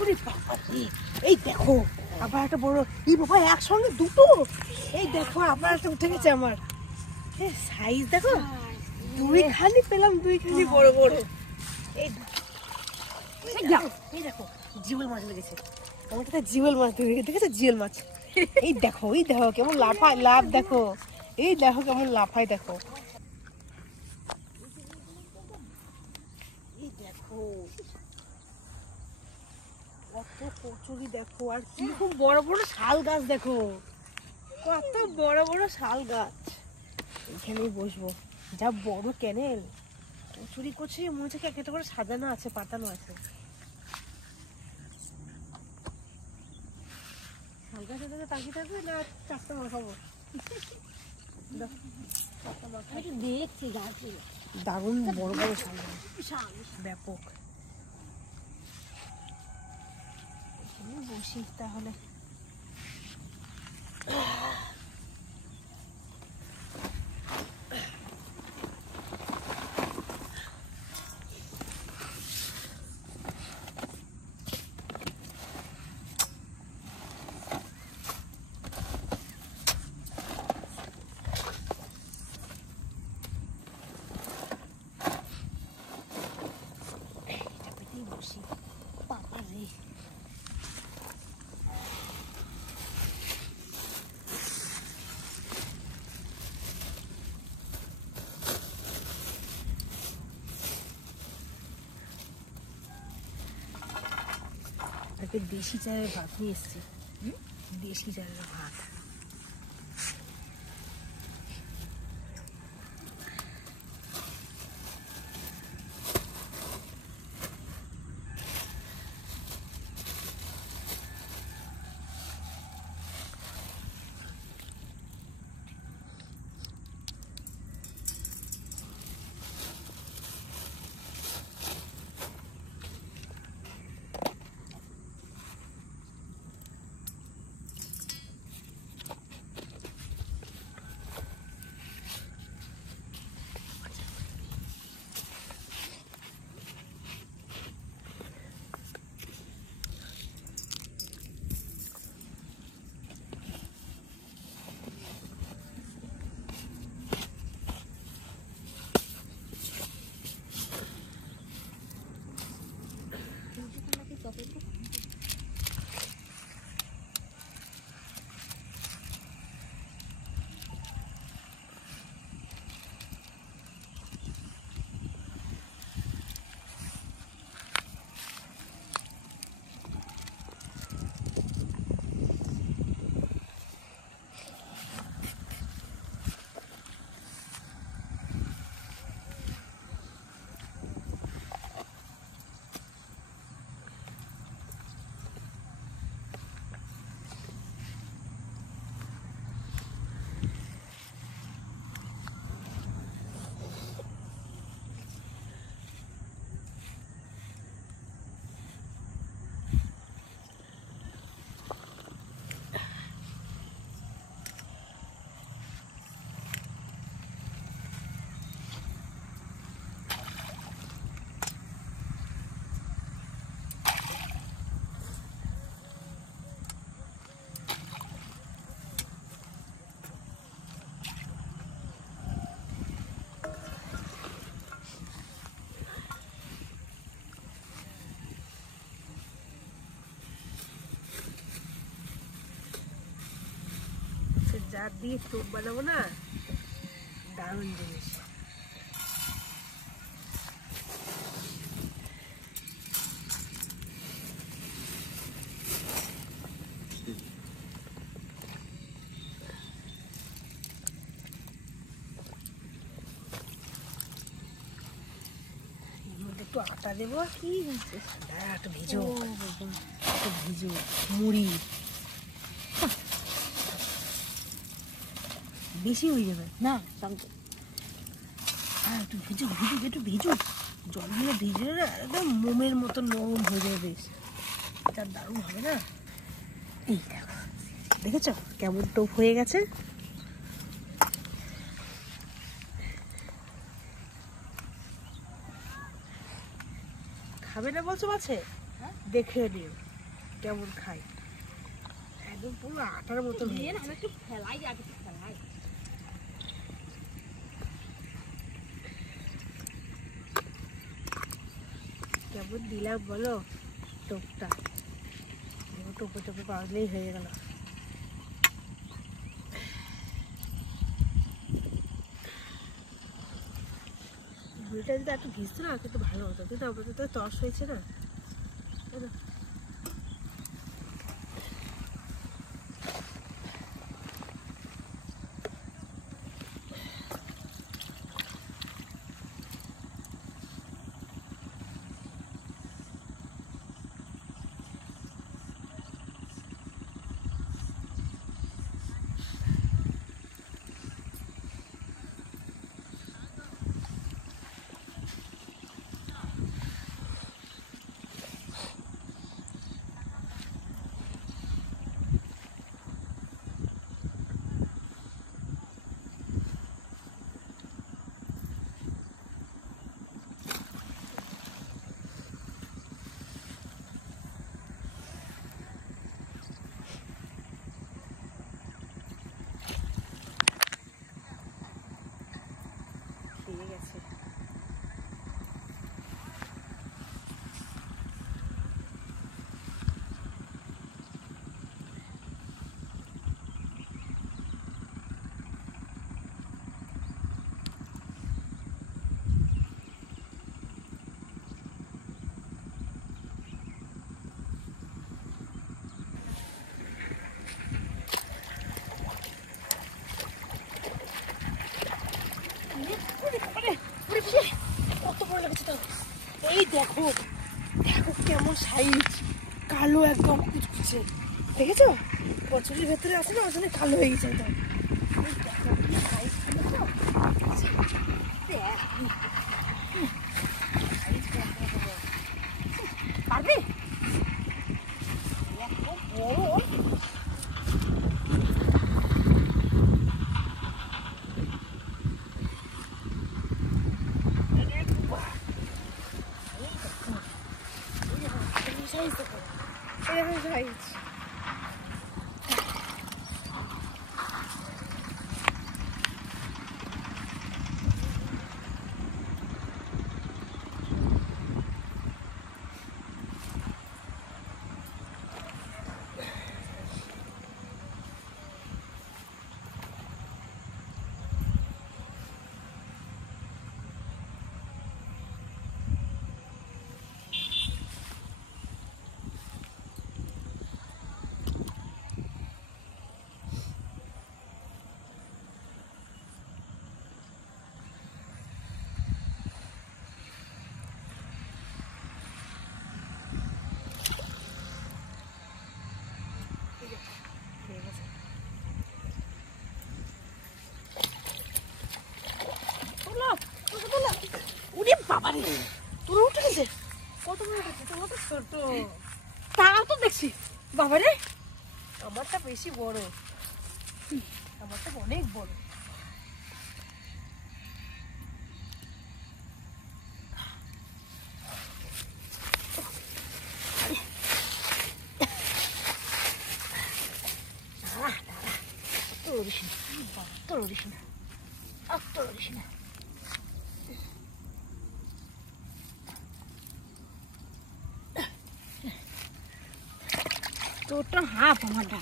ওরে বাবা রে, এই দেখো আবার একটা বড়, এই বাবা একসঙ্গে দুটো, এই দেখো আবার একটা উঠে গেছে আমার। সাইজ দেখো, দুইখানি পেলাম, দুইখানি বড় বড়। এই দেখো জিওল মাছ লেগেছে আমার কাছে, জিওল মাছ দেখেছো, জিওল মাছ। এই দেখো কেমন লাফায়, লাভ দেখো, এই দেখো কেমন লাফায়, দেখো এই দেখো কত কচুরি, দেখো আর কিরকম বড় বড় শাল গাছ, দেখো কত বড় বড় শাল গাছ। এখানেই বসবো, যা বড় ক্যানেল, কচুরি করছে মনে হচ্ছে একটা করে সাজানো আছে, পাতানো আছে। শাল গাছের দিকে তাকিয়ে থাকবে না, চারটা মাখাবো। দেখছি গাছ দারুণ বড় বড় শাল গাছ, ব্যাপক। বসি তাহলে। বসি বাবা রে, দেশি চালের ভাত নিয়ে এসছি, দেশি চালের ভাত। যা দিয়ে টোপ বানাবো না, দারুণ জিনিস। একটু আটা দেবো, কি একটু ভেজো, একটু ভেজো মুড়ি, বেশি হয়ে যাবে না, একটু ভেজো ভেজো, একটু ভেজো, জল দিয়ে ভেজে না একদম মোমের মতো নরম হয়ে যাবে, বেশ যা দারুণ হবে না। এই দেখো, দেখেছো কেমন টোপ হয়ে গেছে। খাবে না বলছো মাছে, দেখে নিও। কেমন খাই, একদম পুরো আটার মতো। আমি একটু ফেলাই আগে, ফেলাই কেমন দিলাম বলো টোপটা, টোপে টোপে পাওয়ালেই হয়ে গেল। মুড়িটা যদি একটু ভিজতো না কিন্তু ভালো হতো, কিন্তু আমাদের তো তস হয়েছে না। এই দেখো দেখো কেমন সাইজ, কালো একদম কুচকুচে, দেখেছো? কচুরির ভেতরে আছে না, আসলে কালো হয়ে গেছে একদম। দেখো কি সাইজ, পারবে এত বড়। সাইজ তোর উঠে গেছে, কত বড় উঠেছে, তোমার তো ছোট, তাও তো দেখছি বাবারে, আমারটা বেশি বড়, আমারটা অনেক বড়। তোরটা হাফ, আমারটা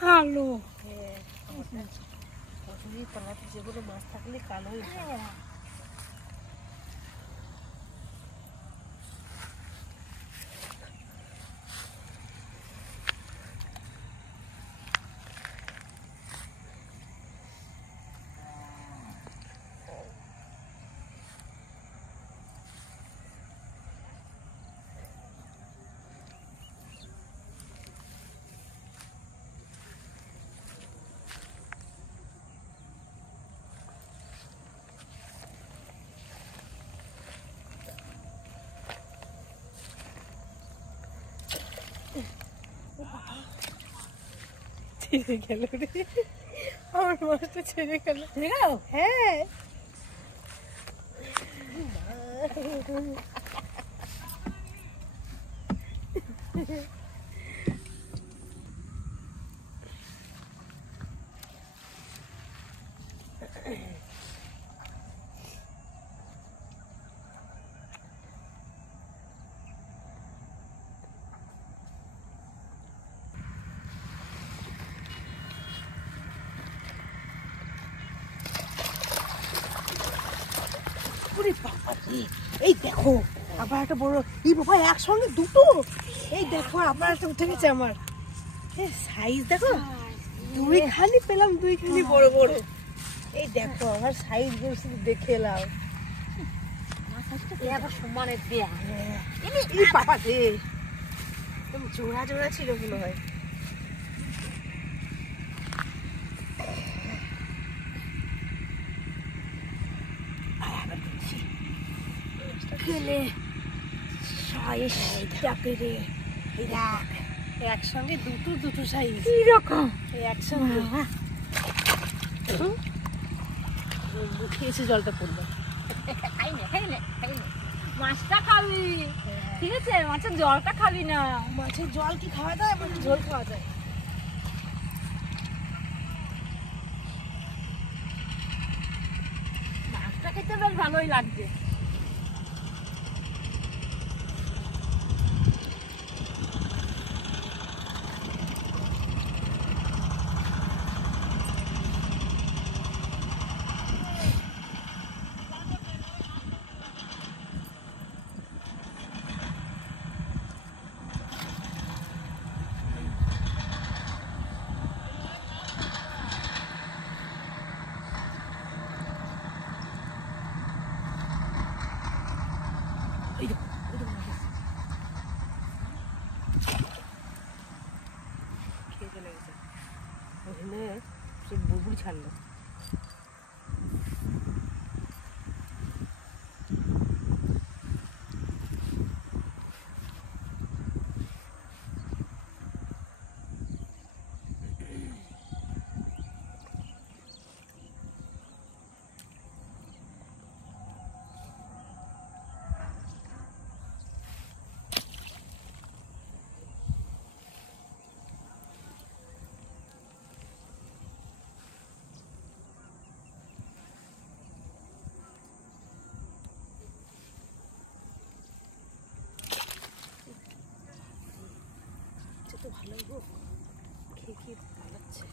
কালো। কচুরির তলাতে যেগুলো মাছ থাকলে কালোই হয়। ছেড়ে গেল রে, আমার মাছটা ছেড়ে গেল। হ্যাঁ ওরে বাবা রে, এই দেখো আবার একটা বড়, এই বাবা একসঙ্গে দুটো, এই দেখো আবার একটা উঠে গেছে আমার। সাইজ দেখো, দুইখানি পেলাম, দুইখানি বড় বড়। এই দেখো আমার সাইজ গুলো শুধু দেখে এলাম। সমানে দেয়া এই বাবা রে, একদম জোড়া জোড়া ছিল মনে হয়। গেলে একসঙ্গে দুটো দুটো সাইজ কিরকম একসঙ্গে। মুখে এসে জলটা পড়লো। মাছটা খাবি, ঠিক আছে? মাছের জলটা খাবি না। মাছের জল কি খাওয়া যায়? আমার ঝোল খাওয়া যায়। মাছটা খেতে বেশ ভালোই লাগছে। খেয়ে চলে গেছে ওখানে, সে বুড়বুড়ি ছাড়লো। তো ভালোই গো, খেয়ে খেয়ে ভালো লাগছে।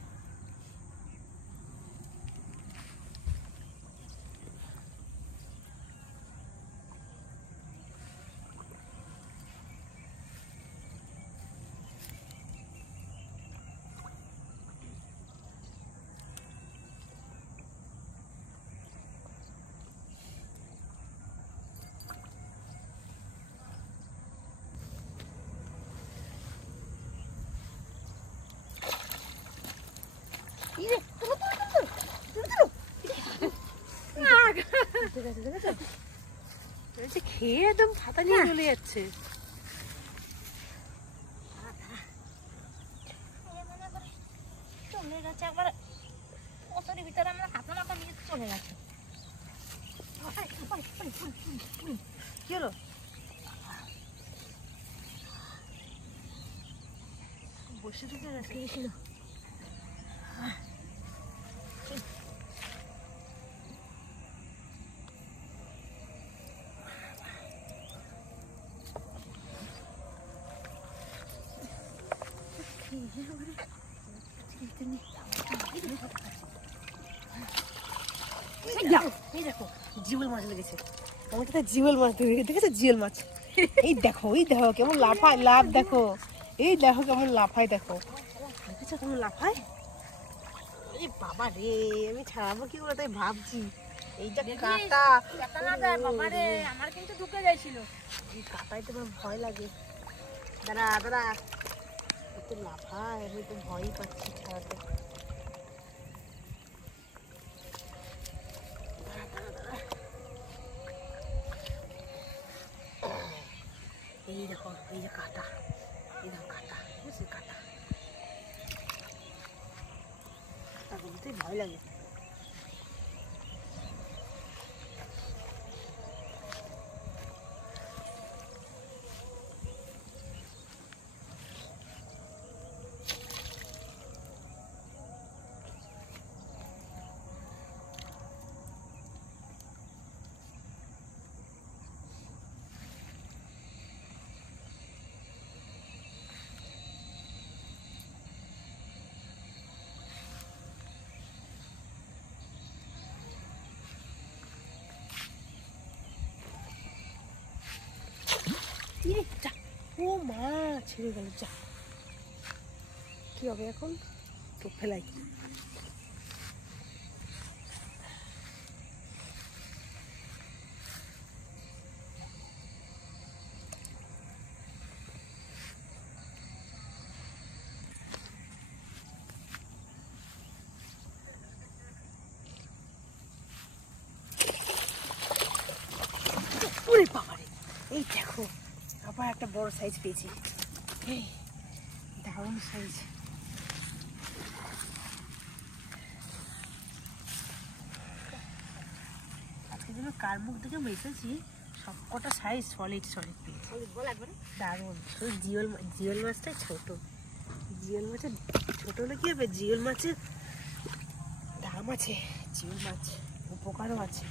খেয়ে একদম ফাতা নিয়ে চলে যাচ্ছে। চলে গেছে একবার ওসরের ভিতরে, আমরা হাতে মাথা নিয়ে চলে গেছে। কি হলো? বসে ঢুকে গেছে। এই দেখো জিওল মাছ লেগেছে আমার কাছে, জিওল মাছ দেখেছো? জিওল মাছ, এই দেখো, এই দেখো কেমন লাফায়, লাভ দেখো, এই দেখো কেমন লাফায়, দেখো দেখেছো কেমন লাফায়। এই বাবা রে, আমি ছাড়াবো কি করে তাই ভাবছি। এই যে কাঁটা, আমার কিন্তু ঢুকে গেছিল। এই কাঁটায় তো আমার ভয় লাগে। দাঁড়া দাঁড়া, এত লাফায়, আমি তো ভয়ই পাচ্ছি ছাড়াতে। এই দেখো, এই যে কাঁটা, এই দেখো কাঁটা, বুঝছি কাঁটা, কাঁটা বলতেই ভয় লাগে। মাছ ছেড়ে গেল, যা কি হবে এখন, তো ফেলাই। ওরে বাবারে, এই দেখো আবার একটা বড় সাইজ পেয়েছি, এই দারুণ সাইজ। আজকে যেন কার মুখ থেকে মেসেছি, সবকটা সাইজ সলিড সলিড পেয়েছি, দারুণ। জিওল মাছটাই ছোট, জিওল মাছের ছোট হলে কি হবে, জিওল মাছের দাম আছে, জিওল মাছ উপকারও আছে।